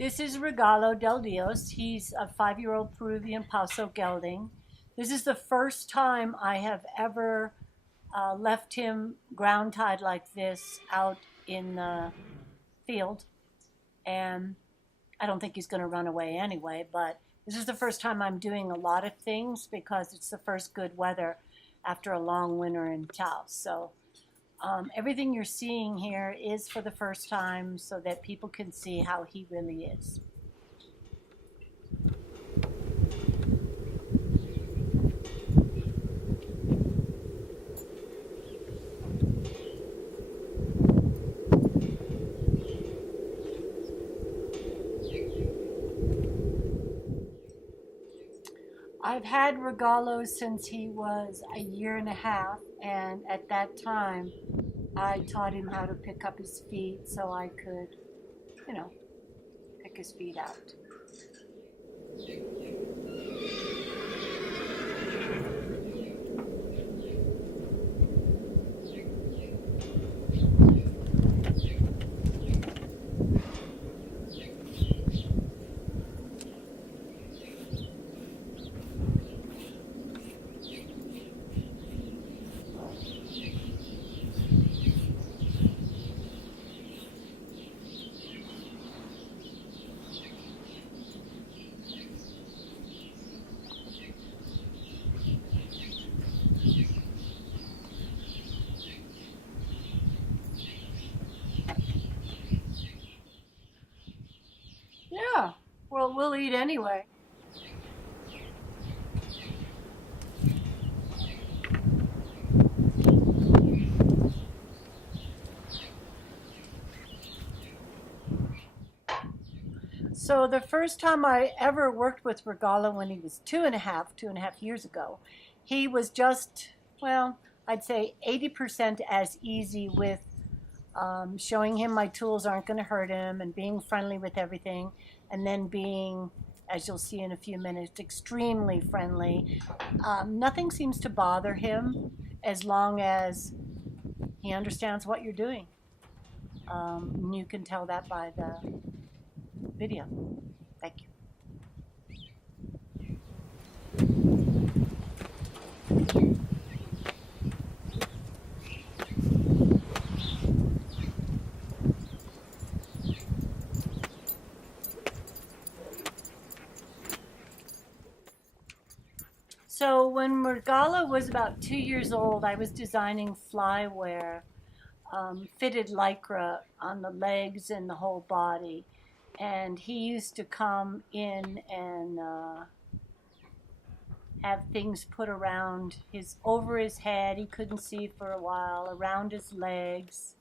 This is Regalo del Dios. He's a 5-year-old Peruvian Paso gelding. This is the first time I have ever left him ground tied like this out in the field. And I don't think he's going to run away anyway, but this is the first time I'm doing a lot of things because it's the first good weather after a long winter in Taos. So everything you're seeing here is for the first time so that people can see how he really is. I've had Regalo since he was a year and a half, and at that time I taught him how to pick up his feet so I could, pick his feet out. Yeah, well, we'll eat anyway. So the first time I ever worked with Regalo when he was 2.5 years ago, he was just, well, I'd say 80% as easy with showing him my tools aren't going to hurt him and being friendly with everything, and then being, as you'll see in a few minutes, extremely friendly. Nothing seems to bother him as long as he understands what you're doing. You can tell that by the video. Thank you. So when Regalo was about 2 years old, I was designing flywear, fitted lycra on the legs and the whole body. And he used to come in and have things put around over his head. He couldn't see for a while, around his legs.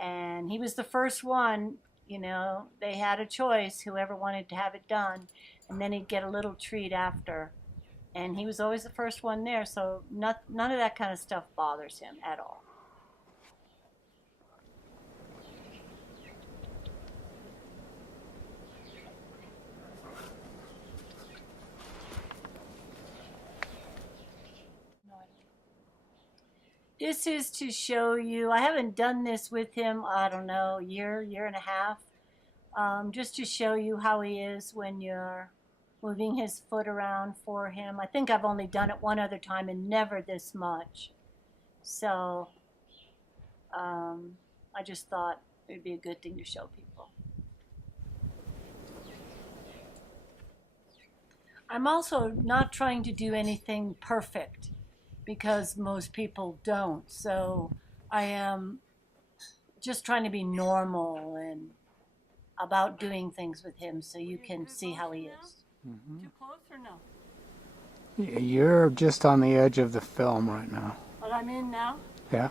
And he was the first one, they had a choice, whoever wanted to have it done. And then he'd get a little treat after. And he was always the first one there, so none of that kind of stuff bothers him at all. This is to show you, I haven't done this with him, I don't know, year and a half, just to show you how he is when you're moving his foot around for him. I think I've only done it one other time and never this much. So I just thought it would be a good thing to show people. I'm also not trying to do anything perfect because most people don't. So I am just trying to be normal and about doing things with him so you can see how he is. Mm-hmm. Too close or no? You're just on the edge of the film right now. But I'm in now? Yeah.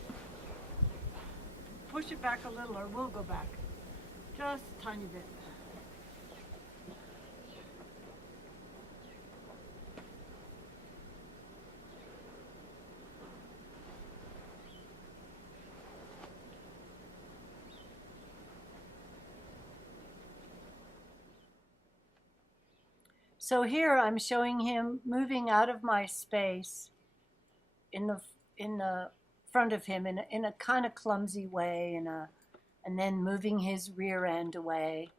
Push it back a little or we'll go back. Just a tiny bit. So here I'm showing him moving out of my space in the front of him in a kind of clumsy way, and then moving his rear end away.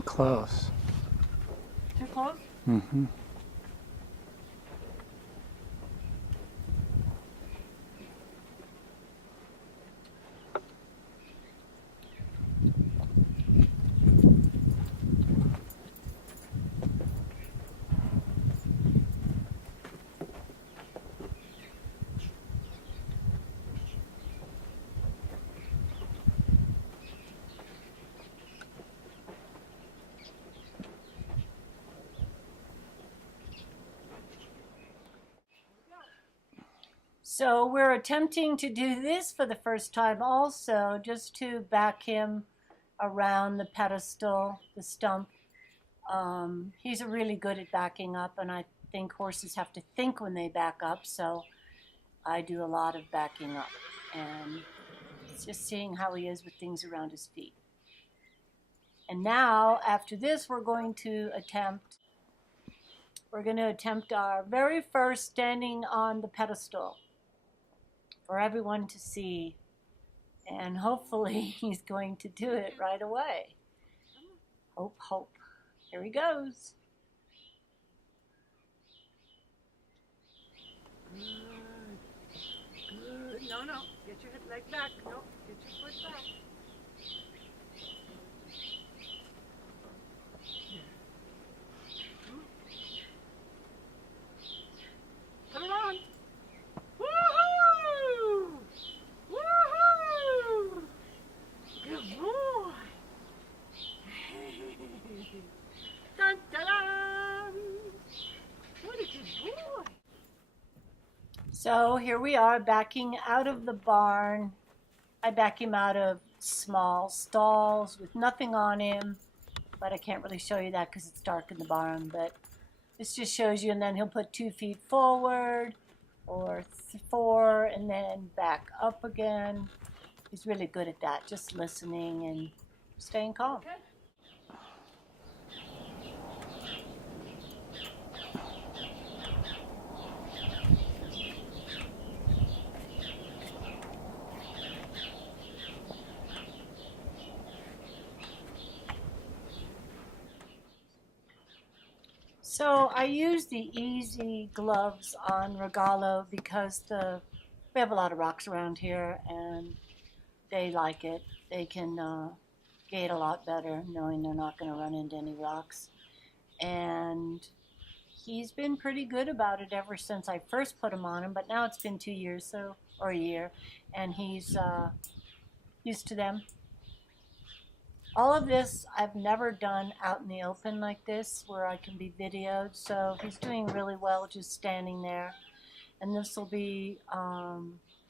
getting close. Too close? Mm-hmm. So we're attempting to do this for the first time also, just to back him around the pedestal, the stump. He's really good at backing up, and I think horses have to think when they back up, so I do a lot of backing up. And it's just seeing how he is with things around his feet. And now, after this, we're going to attempt our very first standing on the pedestal for everyone to see. And hopefully he's going to do it right away. Hope, hope. Here he goes. Good. Good. No, no. Get your leg back. No, get your foot back. Come on. Woohoo! Woohoo! Good boy. Dun, dun, dun. What a good boy. So here we are backing out of the barn. I back him out of small stalls with nothing on him, but I can't really show you that because it's dark in the barn, but this just shows you, and then he'll put 2 feet forward or 4 and then back up again. He's really good at that, just listening and staying calm. Okay. So I use the easy gloves on Regalo because we have a lot of rocks around here and they like it. They can gait a lot better knowing they're not going to run into any rocks. And he's been pretty good about it ever since I first put him on him, but now it's been 2 years, or a year, and he's used to them. All of this I've never done out in the open like this where I can be videoed, so he's doing really well just standing there. And this will be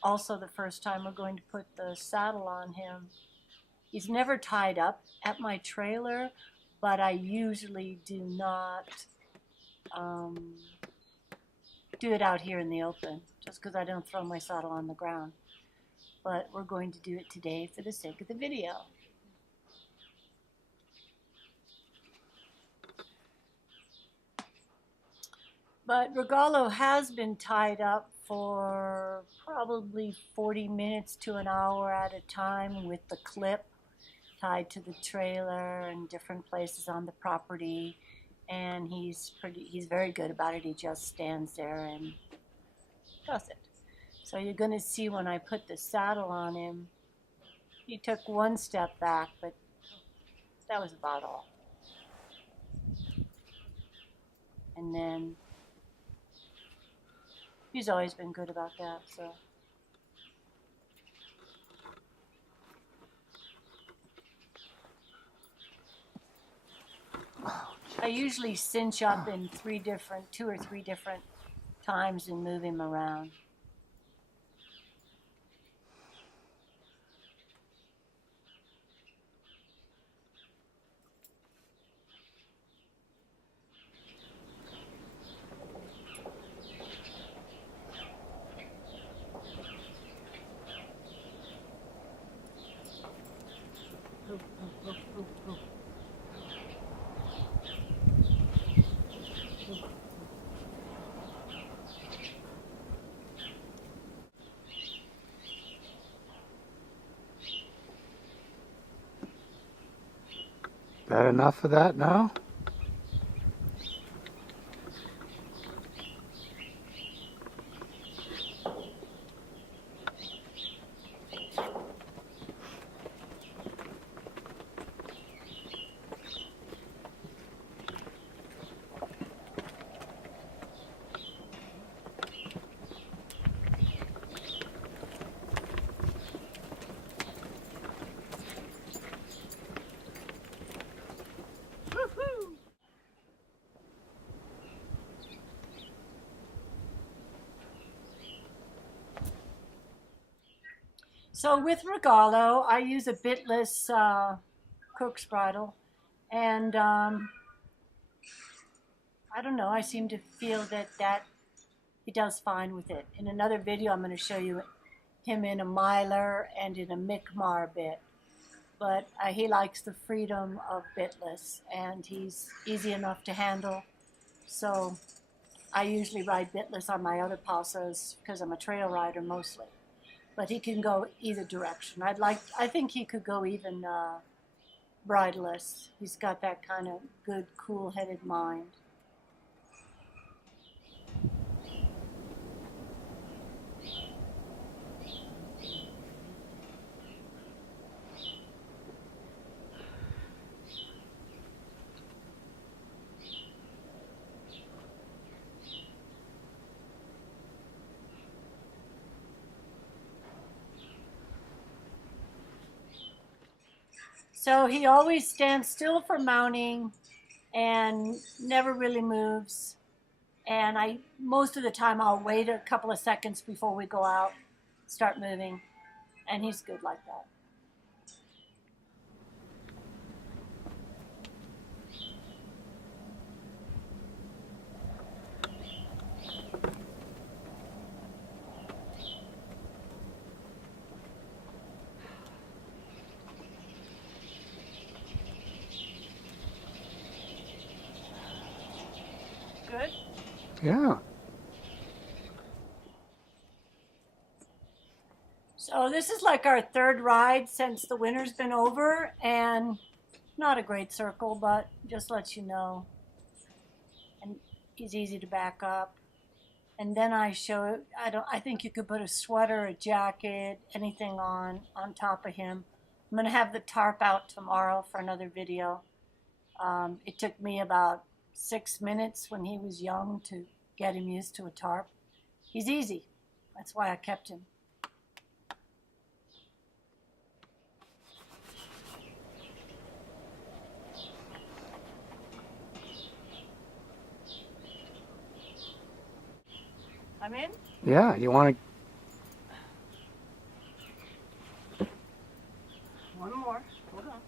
also the first time we're going to put the saddle on him. He's never tied up at my trailer, but I usually do not do it out here in the open, just because I don't throw my saddle on the ground. But we're going to do it today for the sake of the video. But Regalo has been tied up for probably 40 minutes to an hour at a time with the clip tied to the trailer and different places on the property. And he's very good about it. He just stands there and does it. So you're going to see when I put the saddle on him, he took 1 step back, but that was about all. And then he's always been good about that, so. I usually cinch up in 2 or 3 different times and move him around. That enough of that now? Woohoo! So with Regalo, I use a bitless Cook's bridle, and I don't know, I seem to feel that he does fine with it. In another video, I'm going to show you him in a Mylar and in a Mi'kmaq bit, but he likes the freedom of bitless, and he's easy enough to handle. So I usually ride bitless on my other PASOs because I'm a trail rider mostly. But he can go either direction. I think he could go even bridleless. He's got that kind of good, cool-headed mind. So he always stands still for mounting and never really moves. And most of the time I'll wait a couple of seconds before we go out, start moving, and he's good like that. Good? Yeah. So this is like our third ride since the winter's been over, and not a great circle, but just lets you know. And he's easy to back up. And then I think you could put a sweater, a jacket, anything on top of him. I'm gonna have the tarp out tomorrow for another video. It took me about 6 minutes when he was young to get him used to a tarp. He's easy. That's why I kept him. I'm in? Yeah, you want One more. Hold on.